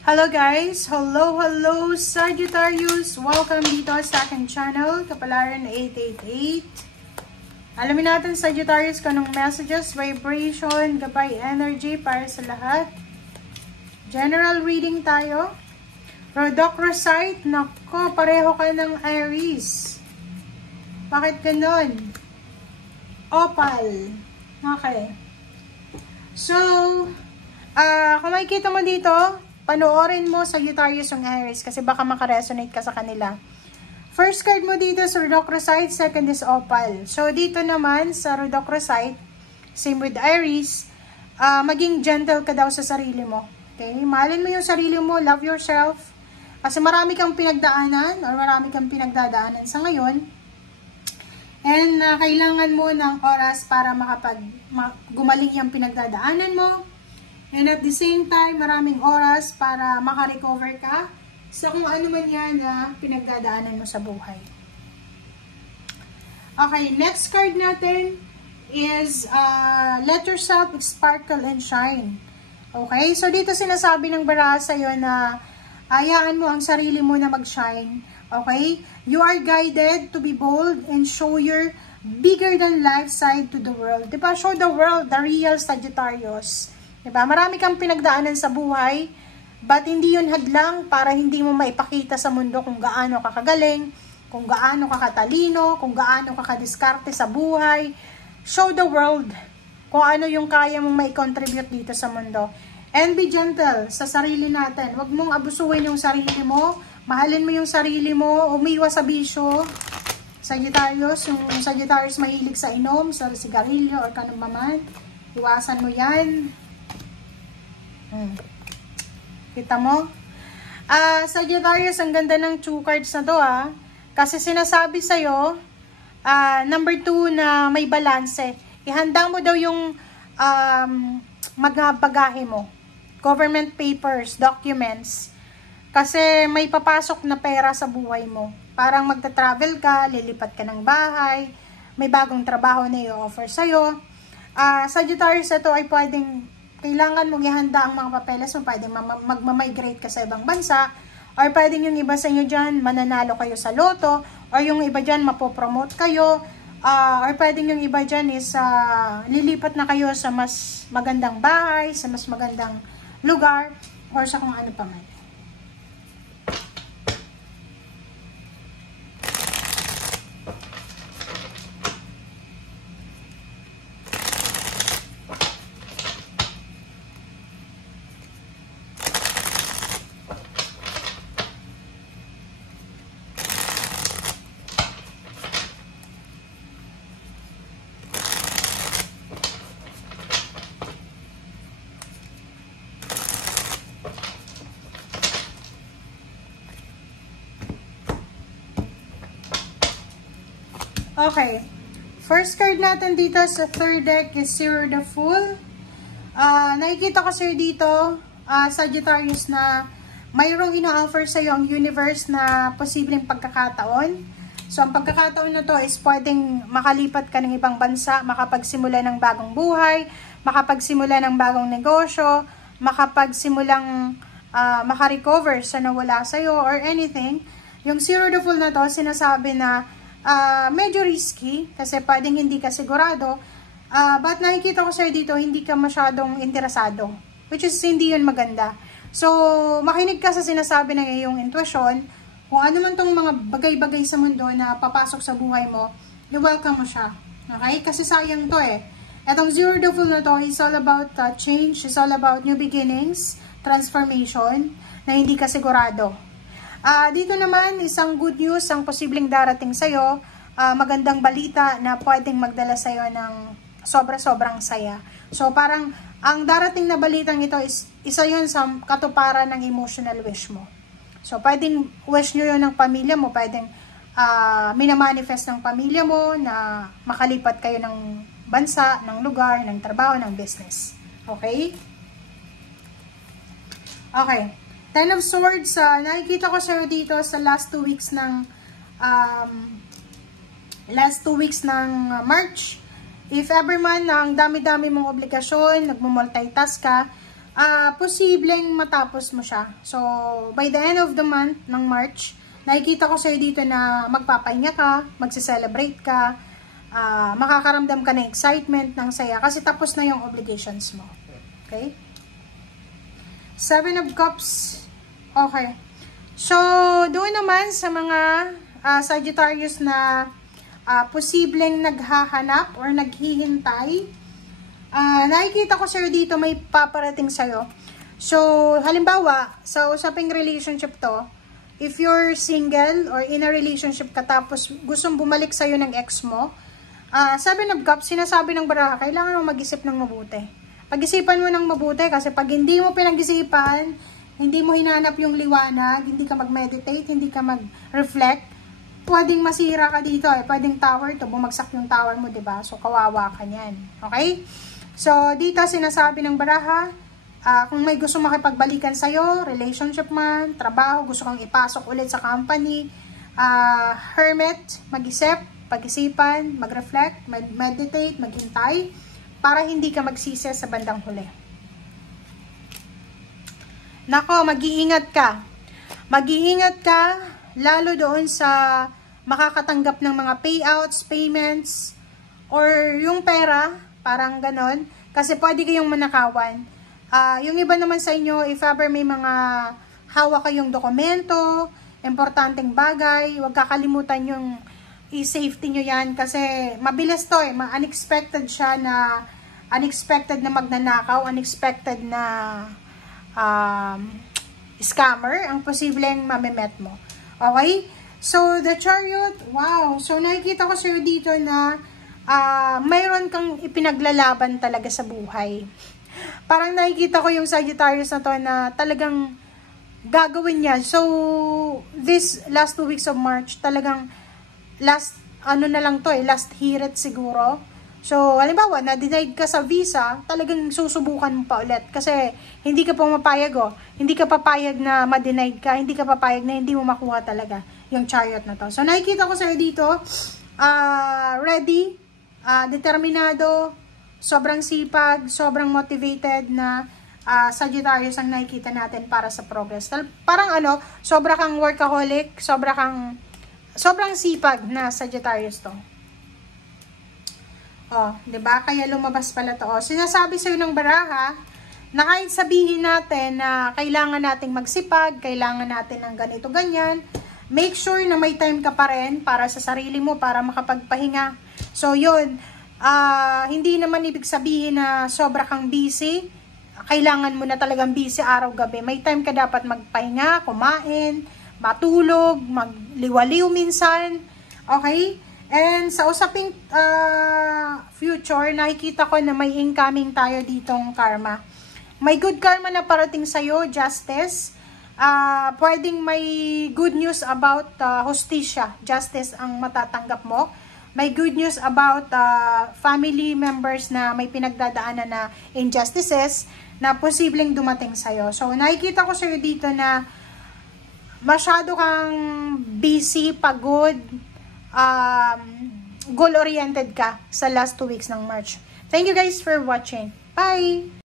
Hello guys! Hello Sagittarius! Welcome dito sa aking channel, Kapalaran 888. Alamin natin Sagittarius kung anong messages, vibration, gabay energy para sa lahat. General reading tayo. Rhodochrosite, nako, pareho ka ng Aries. Bakit ganon? Opal. Okay. So, kung makikita mo dito, panoorin mo Sagittarius yung Aries kasi baka makaresonate ka sa kanila. First card mo dito sa Rhodochrosite, second is Opal. So, dito naman sa Rhodochrosite, same with Aries, maging gentle ka daw sa sarili mo. Okay? Mahalin mo yung sarili mo, love yourself. Kasi marami kang pinagdaanan or marami kang pinagdadaanan sa ngayon. And kailangan mo ng oras para gumaling yung pinagdadaanan mo. And at the same time, maraming oras para makarecover ka sa kung ano man yan na pinagdadaanan mo sa buhay. Okay, next card natin is let yourself sparkle and shine. Okay, so dito sinasabi ng baraha sa'yo na hayaan mo ang sarili mo na mag-shine. Okay? You are guided to be bold and show your bigger than life side to the world. Diba? Show the world the real Sagittarius. Diba? Marami kang pinagdaanan sa buhay, but hindi yun hadlang para hindi mo maipakita sa mundo kung gaano ka kagaling, kung gaano ka katalino, kung gaano ka kadiskarte sa buhay. Show the world kung ano yung kaya mong mai-contribute dito sa mundo. And be gentle sa sarili natin. Huwag mong abusuin yung sarili mo. Mahalin mo yung sarili mo. Umiwas sa bisyo. Sagittarius, yung Sagittarius mahilig sa inom, sa sigarilyo, or kanumaman. Iwasan mo yan. Kita mo? Sagittarius, ang ganda ng 2 cards na to Kasi sinasabi sa'yo, number 2 na may balanse. Ihanda mo daw yung magbagahe mo. Government papers, documents. Kasi may papasok na pera sa buhay mo. Parang magta-travel ka, lilipat ka ng bahay, may bagong trabaho na i-offer sa'yo. Sagittarius, ito ay pwedeng, kailangan mong ihanda ang mga papeles mo, pwedeng magmamigrate ka sa ibang bansa, or pwedeng yung iba sa inyo dyan, mananalo kayo sa loto, or yung iba dyan, mapopromote kayo, or pwedeng yung iba dyan is lilipat na kayo sa mas magandang bahay, sa mas magandang lugar, or sa kung ano pa man. Okay. First card natin dito sa third deck is Zero the Fool. Nakikita ko sa'yo dito, Sagittarius, na mayroong ina-offer sa'yo ang universe na posibleng pagkakataon. So, ang pagkakataon na to is pwedeng makalipat ka ng ibang bansa, makapagsimula ng bagong buhay, makapagsimula ng bagong negosyo, makapagsimulang makarecover sa nawala sa'yo or anything. Yung Zero the Fool na to, sinasabi na medyo risky kasi pwedeng hindi ka sigurado, but nakikita ko sa'yo dito hindi ka masyadong interesado, which is hindi yun maganda. So makinig ka sa sinasabi ng iyong intuition. Kung ano man tong mga bagay-bagay sa mundo na papasok sa buhay mo, i-welcome mo siya, okay? Kasi sayang to etong Zero the Fool na to is all about change, is all about new beginnings, transformation na hindi ka sigurado. Dito naman, isang good news ang posibleng darating sa'yo, magandang balita na pwedeng magdala sa'yo ng sobra-sobrang saya. So, parang, ang darating na balitang ito is isa yun sa katuparan ng emotional wish mo. So, pwedeng wish nyo yun ng pamilya mo, pwedeng minamanifest ng pamilya mo na makalipat kayo ng bansa, ng lugar, ng trabaho, ng business. Okay? Okay. Ten of Swords, nakikita ko sa'yo dito sa last 2 weeks ng March. If ever man, ang dami-dami mong obligasyon, nagmumultitask ka, posibleng matapos mo siya. So, by the end of the month ng March, nakikita ko sa'yo dito na magpapahinga ka, magse-celebrate ka, makakaramdam ka ng excitement, ng saya, kasi tapos na yung obligations mo. Okay? 7 of Cups. Okay. So, doon naman sa mga Sagittarius na posibleng naghahanap or naghihintay, nakikita ko sa'yo dito may paparating sa'yo. So, halimbawa, sa usaping relationship to, if you're single or in a relationship ka tapos gustong bumalik sa'yo ng ex mo, 7 of Cups, sinasabi ng baraha, kailangan mo mag-isip ng mabuti. Pag-isipan mo ng mabuti kasi pag hindi mo pinag-isipan, hindi mo hinanap yung liwanag, hindi ka mag-meditate, hindi ka mag-reflect, pwedeng masira ka dito pwedeng tower to, bumagsak yung tower mo, diba? So, kawawa ka niyan. Okay? So, dito sinasabi ng baraha, kung may gusto makipagbalikan sa'yo, relationship man, trabaho, gusto kang ipasok ulit sa company, hermit, mag-isip, pag-isipan, mag-reflect, mag-meditate, maghintay, para hindi ka magsisi sa bandang huli. Nako, mag-iingat ka. Mag-iingat ka, lalo doon sa makakatanggap ng mga payouts, payments, or yung pera, parang ganon. Kasi pwede kayong manakawan. Yung iba naman sa inyo, if ever may mga hawak kayong dokumento, importanteng bagay, huwag kakalimutan yung i-safety nyo yan. Kasi mabilis to unexpected siya na, unexpected na magnanakaw, unexpected na scammer ang posibleng mamemet mo. Okay? So, the Chariot, wow. So, nakikita ko sa'yo dito na mayroon kang ipinaglalaban talaga sa buhay. Parang nakikita ko yung Sagittarius na to na talagang gagawin niya. So, this last 2 weeks of March, talagang last, na lang to last hirit siguro. So, halimbawa, na-denied ka sa visa, talagang susubukan mo pa ulit. Kasi, hindi ka pumapayag, Hindi ka papayag na ma-denied ka, hindi ka papayag na hindi mo makuha talaga yung Chariot na to. So, nakikita ko sa'yo dito, ready, determinado, sobrang sipag, sobrang motivated na Sagittarius ang nakikita natin para sa progress. Parang sobra kang workaholic, sobrang sipag na Sagittarius to. Diba? Kaya lumabas pala to. Sinasabi sa'yo ng baraha na kahit sabihin natin na kailangan nating magsipag, kailangan natin ng ganito, ganyan, make sure na may time ka pa rin para sa sarili mo, para makapagpahinga. So, yun. Hindi naman ibig sabihin na sobra kang busy. Kailangan mo na talagang busy araw-gabi. May time ka dapat magpahinga, kumain, matulog, magliwaliw minsan. Okay? And sa usaping future, nakikita ko na may incoming tayo ditong karma. May good karma na parating sa'yo, justice. Pwedeng may good news about hustisya, justice ang matatanggap mo. May good news about family members na may pinagdadaanan na injustices na posibleng dumating sa'yo. So, nakikita ko sa'yo dito na masyado kang busy, pagod, goal-oriented ka sa last 2 weeks ng March. Thank you guys for watching. Bye!